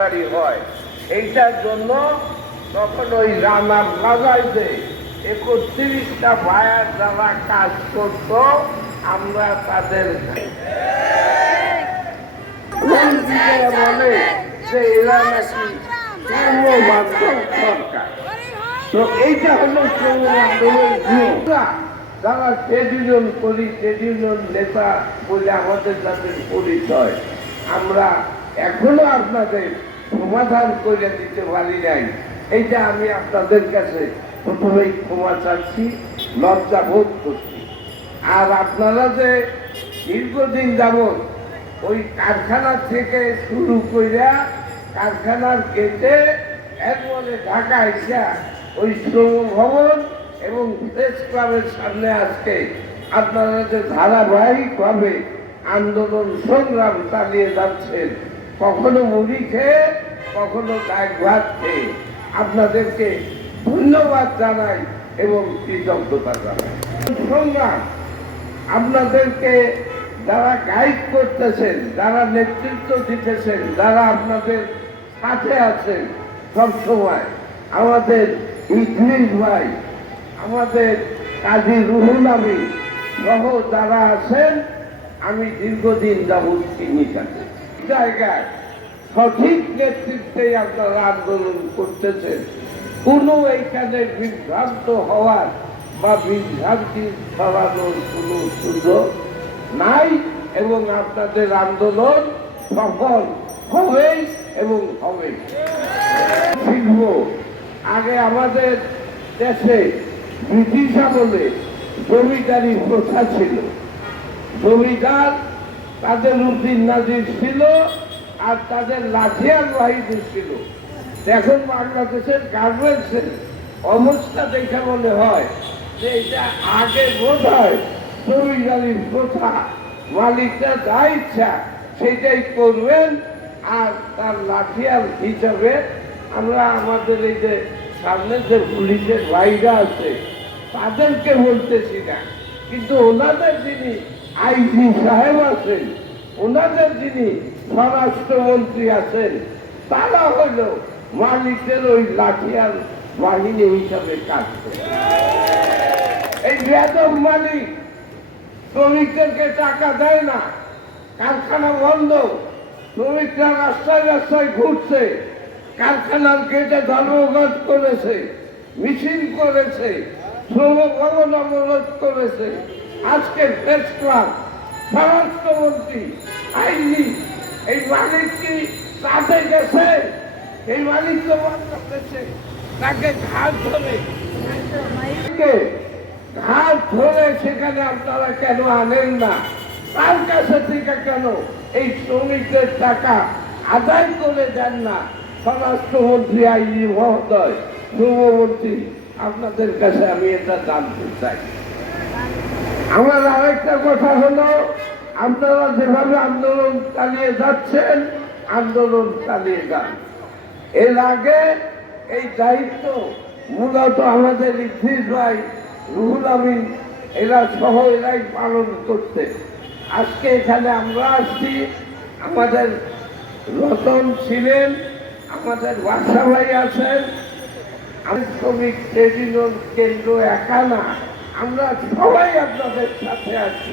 হয় এইটার জন্য তখন ওই রান্নার লাগাইতে 31টা ভাইয়ার যারা কাজ করত আমরা তাদের বলে যে এরা নাকি সরকার। তো এইটা হলো যারা ট্রেড ইউনিয়ন করি, ট্রেড ইউনিয়ন নেতা বলে আমাদের যাদের পরিচয়, আমরা এখনো আপনাদের সমাধান করে দিতে পারি নাই। এইটা আমি আপনাদের কাছে প্রথমেই ক্ষমা চাচ্ছি, লজ্জা বোধ করছি। আর আপনারা যে দীর্ঘদিন যাবৎ ওই কারখানা থেকে শুরু কইরা কারখানার গেটে এরপরে ঢাকা এসা ওই শ্রম ভবন এবং প্রেস ক্লাবের সামনে আজকে আপনারা যে ধারাবাহিকভাবে আন্দোলন সংগ্রাম চালিয়ে যাচ্ছেন, কখনো মুড়ি খেয়ে কখনো ডাক ভাত খেয়ে, আপনাদেরকে ধন্যবাদ জানাই এবং কৃতজ্ঞতা জানাই। সংগ্রাম আপনাদেরকে যারা গাইড করতেছেন, যারা নেতৃত্ব দিতেছেন, যারা আপনাদের সাথে আছেন সবসময়, আমাদের ইদ্রিস ভাই, আমাদের কাজী রুহুল আমিন সহ যারা আছেন, আমি দীর্ঘদিন যাবৎ চিনি তাকে। জায়গায় সঠিক নেতৃত্বে আপনারা আন্দোলন করতেছেন, কোনো এইখানে বিভ্রান্ত হওয়ার বা বিভ্রান্তি ছড়ানোর কোনো সুযোগ নাই এবং আপনাদের আন্দোলন সফল হবেই এবং হবে। শিখব, আগে আমাদের দেশে ব্রিটিশ আমলে জমিদারি প্রথা ছিল, জমিদার তাদের উদ্দিন নাজির ছিল আর তাদের লাঠিয়াল বাহিনী ছিল। এখন বাংলাদেশের গার্মেন্টসের অবস্থা দেখে মনে হয় যে এটা আগে বোধ হয় জমিদারির প্রথা, মালিকরা যা ইচ্ছা সেটাই করবেন আর তার লাঠিয়াল হিসাবে আমরা আমাদের এই যে সামনে যে পুলিশের ভাইরা আছে তাদেরকে বলতেছি না, কিন্তু ওনাদের যিনি আইজি সাহেব আছেন, ওনাদের যিনি স্বরাষ্ট্রমন্ত্রী আছেন, তারা হলো মালিকের ওই লাঠিয়াল বাহিনী হিসাবে কাজ করে। এই বেদম মালিক শ্রমিকদেরকে টাকা দেয় না, কারখানা বন্ধ, শ্রমিকরা রাস্তায় রাস্তায় ঘুরছে, কারখানার গেটে ধর্মঘট করেছে, মিছিল করেছে, শ্রম ভবন অবরোধ করেছে। আজকে প্রেস ক্লাব, স্বরাষ্ট্রমন্ত্রী, আইনি, এই মালিক কি তাতে গেছে? এই মালিক তো বন্ধ করেছে, তাকে ঘাট ধরে সেখানে আপনারা কেন আনেন না? তার কাছে থেকে কেন এই শ্রমিকদের টাকা আদায় করে দেন না? স্বরাষ্ট্রমন্ত্রী, আইনি মহোদয়, শ্রমমন্ত্রী, আপনাদের কাছে আমি এটা জানতে চাই। আমার আরেকটা কথা হলো, আপনারা যেভাবে আন্দোলন চালিয়ে যাচ্ছেন, আন্দোলন চালিয়ে যান। এর আগে এই দায়িত্ব মূলত আমাদের ইদ্রিস ভাই, রুহুল আমিন, এরা সহ এরাই পালন করতে। আজকে এখানে আমরা আসছি, আমাদের রতন ছিলেন, আমাদের বাদশা ভাই আছেন, আমি শ্রমিক ট্রেড ইউনিয়ন কেন্দ্র একা না, আমরা সবাই আপনাদের সাথে আছি।